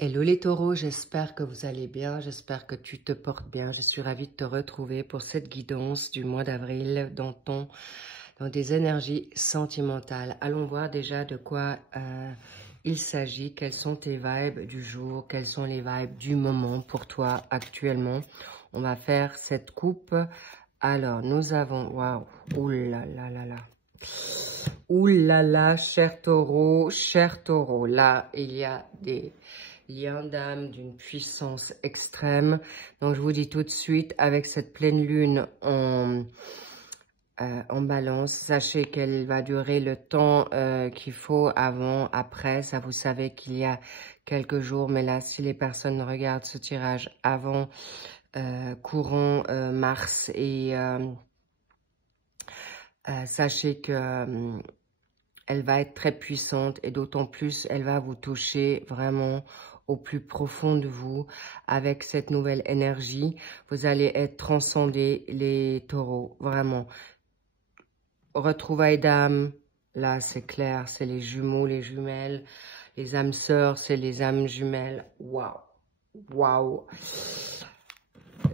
Hello les taureaux, j'espère que vous allez bien, j'espère que tu te portes bien. Je suis ravie de te retrouver pour cette guidance du mois d'avril dans des énergies sentimentales. Allons voir déjà de quoi il s'agit, quelles sont tes vibes du jour, quelles sont les vibes du moment pour toi actuellement. On va faire cette coupe. Alors, nous avons... Waouh, ouh là là là là. Ouh là là, cher taureau, là, il y a des liens d'âme d'une puissance extrême. Donc, je vous dis tout de suite, avec cette pleine lune en balance, sachez qu'elle va durer le temps qu'il faut avant, après. Ça, vous savez qu'il y a quelques jours, mais là, si les personnes regardent ce tirage avant courant mars et... sachez que elle va être très puissante et d'autant plus, elle va vous toucher vraiment au plus profond de vous. Avec cette nouvelle énergie, vous allez être transcendés, les taureaux, vraiment. Retrouvailles d'âme, là c'est clair, c'est les jumeaux, les jumelles. Les âmes sœurs, c'est les âmes jumelles. Waouh, waouh.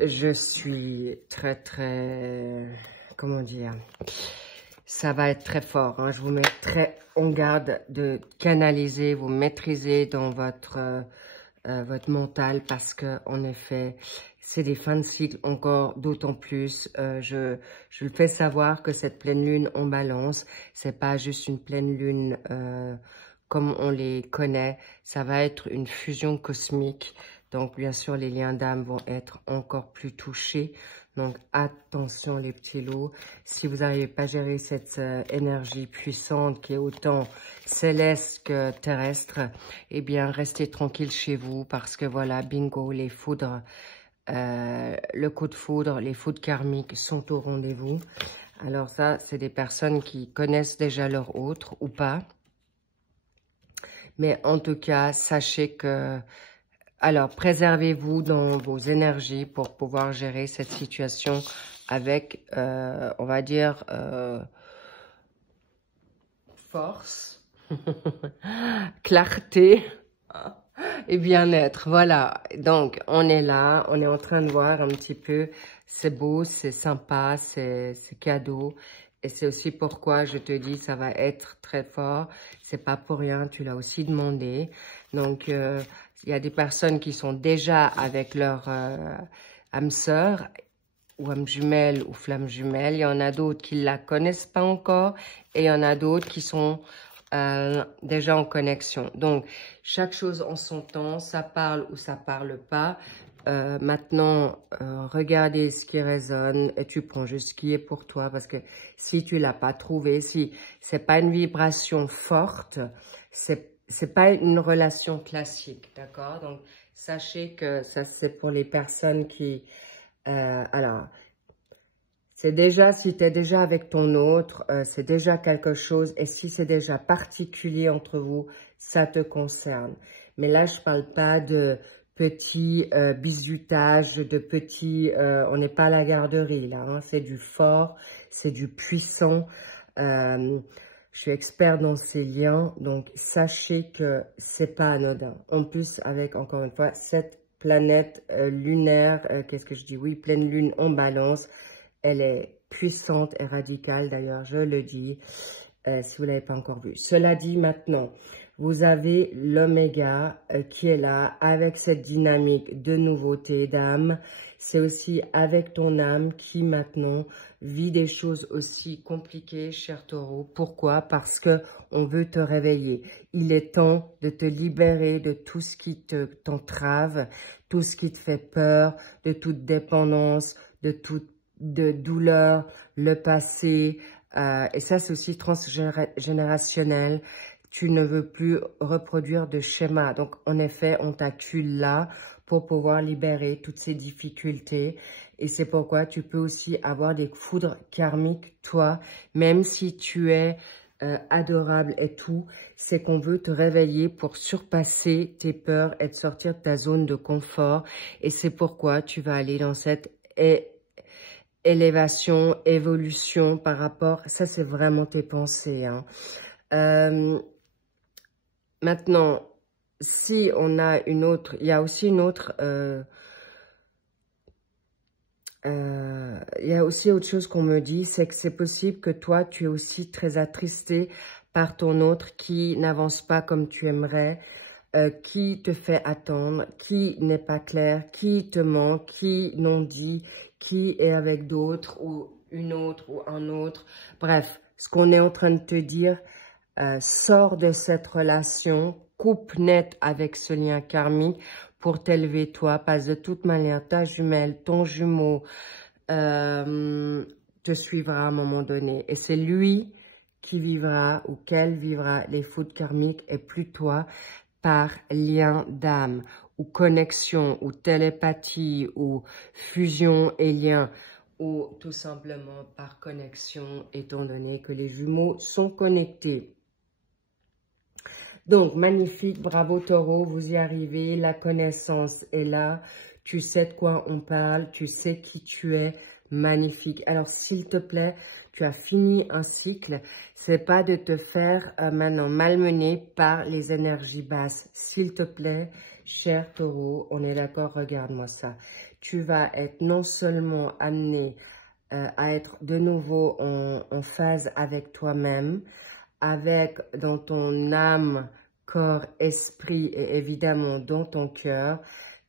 Je suis très, comment dire, ça va être très fort. Hein. Je vous mets très en garde de canaliser, vous maîtriser dans votre mental parce que en effet, c'est des fins de cycle encore d'autant plus. Je le fais savoir que cette pleine lune en balance, c'est pas juste une pleine lune comme on les connaît. Ça va être une fusion cosmique. Donc, bien sûr, les liens d'âme vont être encore plus touchés. Donc, attention les petits loups. Si vous n'arrivez pas à gérer cette énergie puissante qui est autant céleste que terrestre, eh bien, restez tranquille chez vous parce que voilà, bingo, les foudres, le coup de foudre, les foudres karmiques sont au rendez-vous. Alors ça, c'est des personnes qui connaissent déjà leur autre ou pas. Mais en tout cas, sachez que... Alors, préservez-vous dans vos énergies pour pouvoir gérer cette situation avec, on va dire, force, clarté et bien-être. Voilà, donc on est là, on est en train de voir un petit peu, c'est beau, c'est sympa, c'est cadeau. Et c'est aussi pourquoi je te dis, ça va être très fort. C'est pas pour rien, tu l'as aussi demandé. Donc, il y a des personnes qui sont déjà avec leur âme sœur ou âme jumelle ou flamme jumelle. Il y en a d'autres qui ne la connaissent pas encore et il y en a d'autres qui sont déjà en connexion. Donc, chaque chose en son temps, ça parle ou ça parle pas. Maintenant, regardez ce qui résonne et tu prends juste ce qui est pour toi parce que si tu l'as pas trouvé, si c'est pas une vibration forte, c'est pas une relation classique, d'accord? Donc, sachez que ça, c'est pour les personnes qui... alors, c'est déjà, si tu es déjà avec ton autre, c'est déjà quelque chose. Et si c'est déjà particulier entre vous, ça te concerne. Mais là, je parle pas de petits bisutages, de petits... on n'est pas à la garderie, là. Hein, c'est du fort, c'est du puissant. Je suis expert dans ces liens, donc sachez que c'est pas anodin. En plus, avec, encore une fois, cette planète lunaire, qu'est-ce que je dis? Oui, pleine lune en balance. Elle est puissante et radicale, d'ailleurs, je le dis, si vous ne l'avez pas encore vu. Cela dit, maintenant, vous avez l'oméga qui est là, avec cette dynamique de nouveauté d'âme. C'est aussi avec ton âme qui, maintenant, vit des choses aussi compliquées, cher taureau. Pourquoi? Parce que on veut te réveiller. Il est temps de te libérer de tout ce qui t'entrave, tout ce qui te fait peur, de toute dépendance, de toute de douleur, le passé, et ça c'est aussi transgénérationnel. Tu ne veux plus reproduire de schéma. Donc en effet, on t'accule là pour pouvoir libérer toutes ces difficultés. Et c'est pourquoi tu peux aussi avoir des foudres karmiques, toi, même si tu es adorable et tout, c'est qu'on veut te réveiller pour surpasser tes peurs et te sortir de ta zone de confort. Et c'est pourquoi tu vas aller dans cette élévation, évolution par rapport... Ça, c'est vraiment tes pensées. Hein. Maintenant, si on a une autre, il y a aussi une autre, il y a aussi autre chose qu'on me dit, c'est que c'est possible que toi, tu es aussi très attristé par ton autre qui n'avance pas comme tu aimerais, qui te fait attendre, qui n'est pas clair, qui te manque, qui non dit, qui est avec d'autres ou une autre ou un autre. Bref, ce qu'on est en train de te dire, sors de cette relation, coupe net avec ce lien karmique pour t'élever toi, parce que de toute manière, ta jumelle, ton jumeau te suivra à un moment donné. Et c'est lui qui vivra ou qu'elle vivra les fautes karmiques et plus toi, par lien d'âme ou connexion ou télépathie ou fusion et lien ou tout simplement par connexion étant donné que les jumeaux sont connectés. Donc, magnifique, bravo Taureau, vous y arrivez, la connaissance est là, tu sais de quoi on parle, tu sais qui tu es, magnifique. Alors, s'il te plaît, tu as fini un cycle, c'est pas de te faire maintenant malmener par les énergies basses. S'il te plaît, cher Taureau, on est d'accord, regarde-moi ça. Tu vas être non seulement amené à être de nouveau en phase avec toi-même, avec dans ton âme, corps, esprit et évidemment dans ton cœur,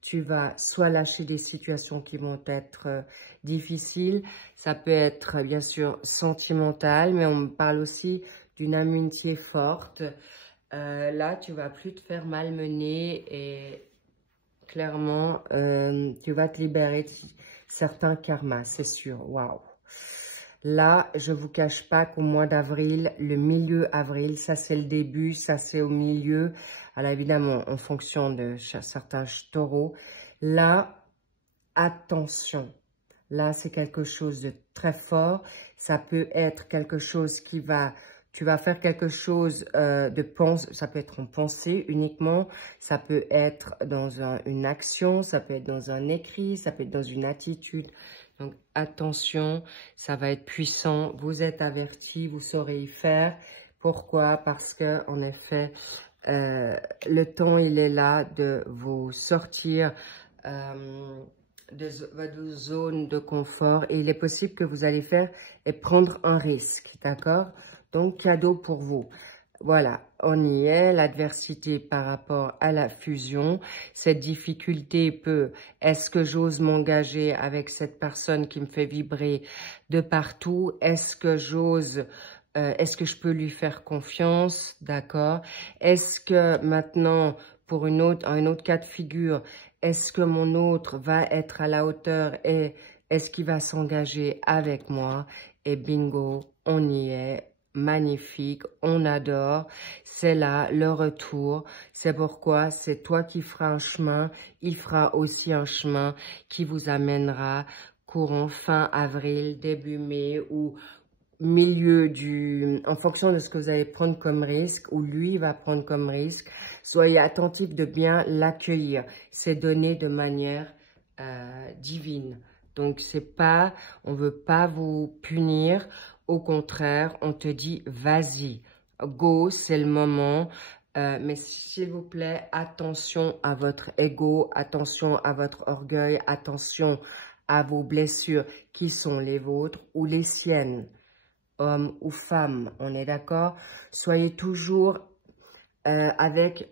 tu vas soit lâcher des situations qui vont être difficiles, ça peut être bien sûr sentimental, mais on parle aussi d'une amitié forte. Là, tu vas plus te faire malmener et clairement, tu vas te libérer de certains karmas, c'est sûr. Waouh! Là, je vous cache pas qu'au mois d'avril, le milieu avril, ça c'est le début, ça c'est au milieu. Alors évidemment, en fonction de certains taureaux. Là, attention. Là, c'est quelque chose de très fort. Ça peut être quelque chose qui va... Tu vas faire quelque chose de pensée, ça peut être en pensée uniquement, ça peut être dans une action, ça peut être dans un écrit, ça peut être dans une attitude. Donc, attention, ça va être puissant. Vous êtes avertis, vous saurez y faire. Pourquoi? Parce que, en effet, le temps, il est là de vous sortir de votre zone de confort. Et il est possible que vous allez faire et prendre un risque, d'accord? Donc, cadeau pour vous. Voilà, on y est, l'adversité par rapport à la fusion. Cette difficulté peut, est-ce que j'ose m'engager avec cette personne qui me fait vibrer de partout? Est-ce que j'ose, est-ce que je peux lui faire confiance? D'accord. Est-ce que maintenant, pour un autre cas de figure, est-ce que mon autre va être à la hauteur et est-ce qu'il va s'engager avec moi? Et bingo, on y est. Magnifique, on adore, c'est là le retour, c'est pourquoi c'est toi qui feras un chemin, il fera aussi un chemin qui vous amènera courant fin avril, début mai ou milieu en fonction de ce que vous allez prendre comme risque ou lui va prendre comme risque. Soyez attentifs de bien l'accueillir, c'est donné de manière divine. Donc c'est pas, on veut pas vous punir. Au contraire, on te dit, vas-y, go, c'est le moment. Mais s'il vous plaît, attention à votre ego, attention à votre orgueil, attention à vos blessures qui sont les vôtres ou les siennes, hommes ou femmes, on est d'accord? Soyez toujours avec,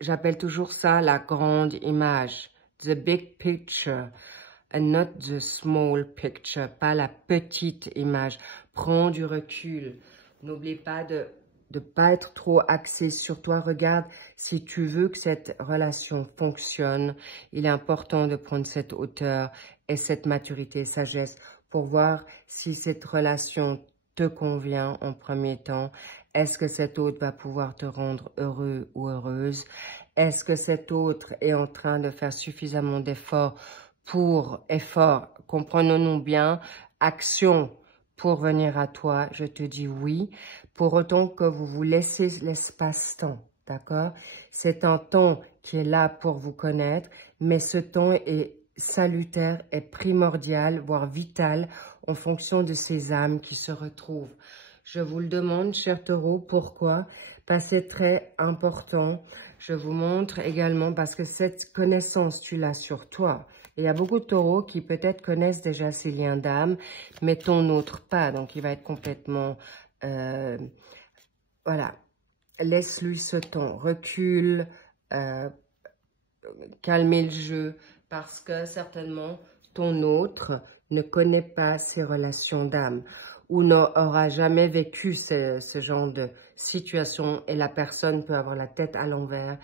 j'appelle toujours ça la grande image, the big picture. And not the small picture, pas la petite image. Prends du recul. N'oublie pas de pas être trop axé sur toi. Regarde, si tu veux que cette relation fonctionne, il est important de prendre cette hauteur et cette maturité et sagesse pour voir si cette relation te convient en premier temps. Est-ce que cet autre va pouvoir te rendre heureux ou heureuse? Est-ce que cet autre est en train de faire suffisamment d'efforts pour effort, comprenons-nous bien, action pour venir à toi, je te dis oui, pour autant que vous vous laissez l'espace-temps, d'accord? C'est un temps qui est là pour vous connaître, mais ce temps est salutaire, est primordial, voire vital, en fonction de ces âmes qui se retrouvent. Je vous le demande, cher Taureau, pourquoi? Parce que c'est très important je vous montre également, parce que cette connaissance, tu l'as sur toi. Il y a beaucoup de taureaux qui peut-être connaissent déjà ces liens d'âme, mais ton autre pas. Donc, il va être complètement... voilà. Laisse-lui ce temps. Recule. Calmer le jeu. Parce que certainement, ton autre ne connaît pas ces relations d'âme. Ou n'aura jamais vécu ce genre de situation. Et la personne peut avoir la tête à l'envers.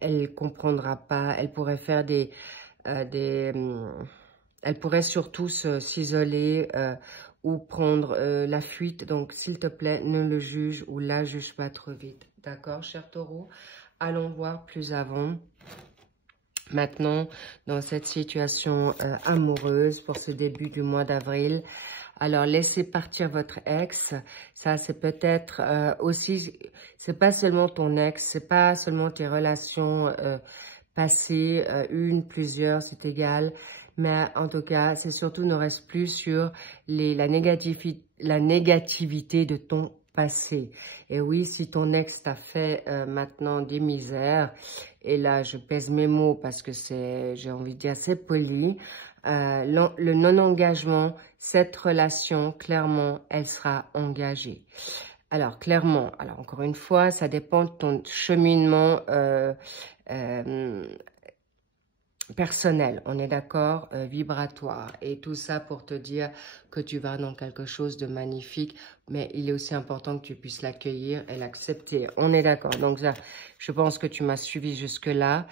Elle ne comprendra pas. Elle pourrait faire elle pourrait surtout s'isoler ou prendre la fuite. Donc, s'il te plaît, ne le juge ou la juge pas trop vite. D'accord, cher taureau? Allons voir plus avant. Maintenant, dans cette situation amoureuse pour ce début du mois d'avril, alors laissez partir votre ex. Ça, c'est peut-être aussi, c'est pas seulement ton ex, c'est pas seulement tes relations passées, une, plusieurs, c'est égal. Mais en tout cas, c'est surtout ne reste plus sur la négativité de ton passé. Et oui, si ton ex t'a fait maintenant des misères, et là je pèse mes mots parce que c'est, j'ai envie de dire, c'est poli, le non-engagement, cette relation, clairement, elle sera engagée. Alors, clairement, alors encore une fois, ça dépend de ton cheminement personnel, on est d'accord, vibratoire. Et tout ça pour te dire que tu vas dans quelque chose de magnifique, mais il est aussi important que tu puisses l'accueillir et l'accepter. On est d'accord. Donc ça, je pense que tu m'as suivi jusque-là.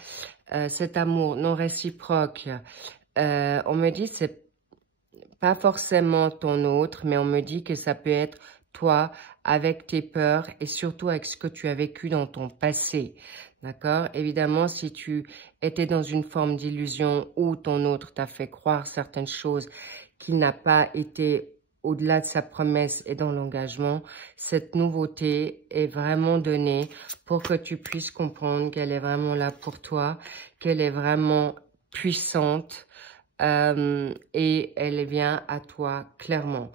Cet amour non réciproque, on me dit c'est pas forcément ton autre, mais on me dit que ça peut être toi avec tes peurs et surtout avec ce que tu as vécu dans ton passé. D'accord? Évidemment, si tu étais dans une forme d'illusion où ton autre t'a fait croire certaines choses qui n'a pas été au-delà de sa promesse et dans l'engagement, cette nouveauté est vraiment donnée pour que tu puisses comprendre qu'elle est vraiment là pour toi, qu'elle est vraiment puissante et elle vient à toi clairement.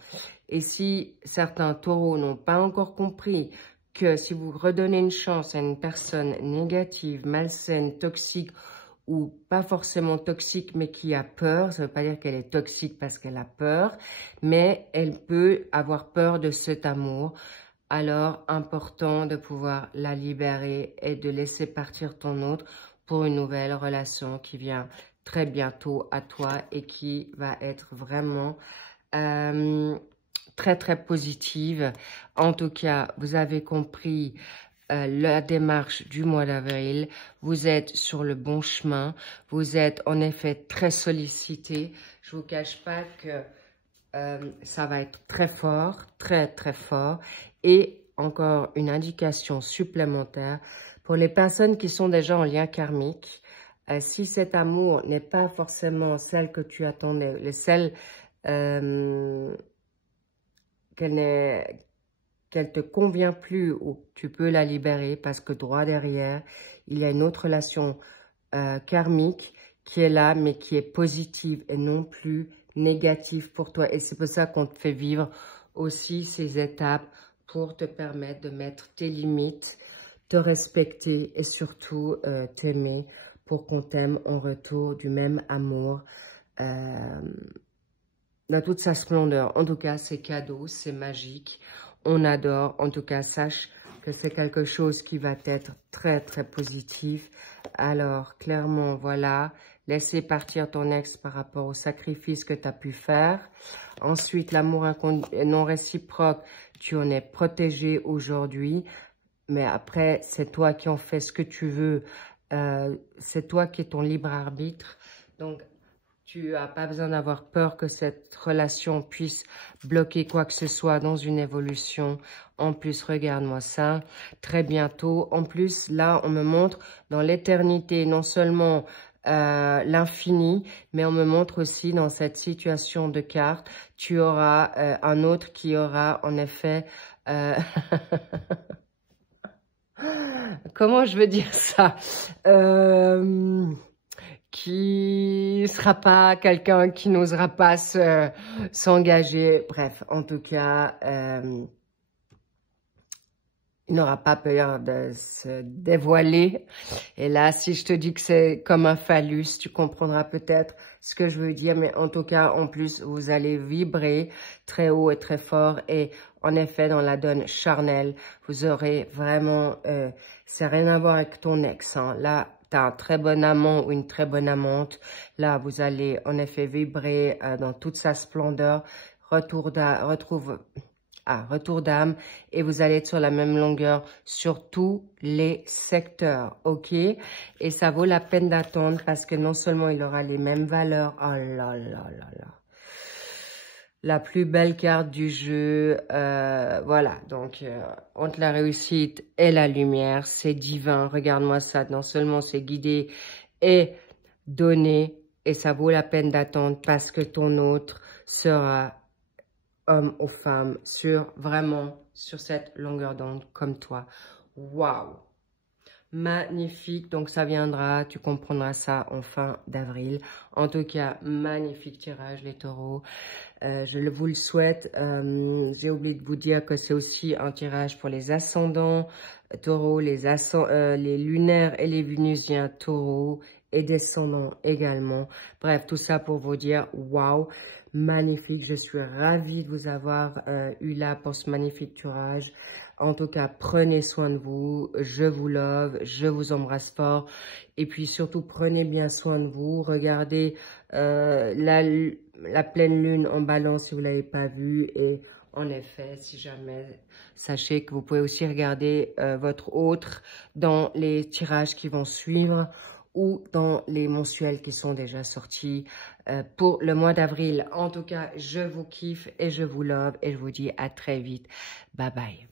Et si certains taureaux n'ont pas encore compris que si vous redonnez une chance à une personne négative, malsaine, toxique ou pas forcément toxique mais qui a peur, ça ne veut pas dire qu'elle est toxique parce qu'elle a peur, mais elle peut avoir peur de cet amour. Alors, important de pouvoir la libérer et de laisser partir ton autre pour une nouvelle relation qui vient très bientôt à toi et qui va être vraiment très, très positive. En tout cas, vous avez compris la démarche du mois d'avril. Vous êtes sur le bon chemin. Vous êtes en effet très sollicité. Je vous cache pas que ça va être très fort, très, très fort. Et encore une indication supplémentaire pour les personnes qui sont déjà en lien karmique. Si cet amour n'est pas forcément celle que tu attendais, celle qu'elle te convient plus ou tu peux la libérer parce que droit derrière, il y a une autre relation karmique qui est là, mais qui est positive et non plus négative pour toi. Et c'est pour ça qu'on te fait vivre aussi ces étapes pour te permettre de mettre tes limites, te respecter et surtout t'aimer pour qu'on t'aime en retour du même amour dans toute sa splendeur. En tout cas, c'est cadeau, c'est magique. On adore. En tout cas, sache que c'est quelque chose qui va être très, très positif. Alors, clairement, voilà. Laissez partir ton ex par rapport au sacrifice que tu as pu faire. Ensuite, l'amour non réciproque, tu en es protégé aujourd'hui. Mais après, c'est toi qui en fais ce que tu veux. C'est toi qui es ton libre arbitre. Donc, tu n'as pas besoin d'avoir peur que cette relation puisse bloquer quoi que ce soit dans une évolution. En plus, regarde-moi ça, très bientôt. En plus, là, on me montre dans l'éternité, non seulement l'infini, mais on me montre aussi dans cette situation de carte, tu auras un autre qui aura en effet... Comment je veux dire ça qui sera pas quelqu'un qui n'osera pas s'engager. Bref, en tout cas, il n'aura pas peur de se dévoiler. Et là, si je te dis que c'est comme un phallus, tu comprendras peut-être ce que je veux dire. Mais en tout cas, en plus, vous allez vibrer très haut et très fort. Et en effet, dans la donne charnelle, vous aurez vraiment... c'est rien à voir avec ton ex. Hein. Là, tu as un très bon amant ou une très bonne amante. Là, vous allez en effet vibrer dans toute sa splendeur. Retour d'âme, et vous allez être sur la même longueur sur tous les secteurs, ok? Et ça vaut la peine d'attendre parce que non seulement il aura les mêmes valeurs, oh là là là là, la plus belle carte du jeu, voilà, donc entre la réussite et la lumière, c'est divin, regarde-moi ça, non seulement c'est guidé et donné, et ça vaut la peine d'attendre parce que ton autre sera homme ou femme, vraiment sur cette longueur d'onde comme toi. Waouh! Magnifique, donc ça viendra, tu comprendras ça en fin d'avril. En tout cas, magnifique tirage les taureaux. Je vous le souhaite. J'ai oublié de vous dire que c'est aussi un tirage pour les ascendants taureaux, les lunaires et les vénusiens taureaux et descendants également. Bref, tout ça pour vous dire, waouh, magnifique. Je suis ravie de vous avoir eu là pour ce magnifique tirage. En tout cas, prenez soin de vous. Je vous love, je vous embrasse fort. Et puis surtout, prenez bien soin de vous. Regardez la pleine lune en balance si vous ne l'avez pas vue. Et en effet, si jamais, sachez que vous pouvez aussi regarder votre autre dans les tirages qui vont suivre ou dans les mensuels qui sont déjà sortis pour le mois d'avril. En tout cas, je vous kiffe et je vous love et je vous dis à très vite. Bye bye.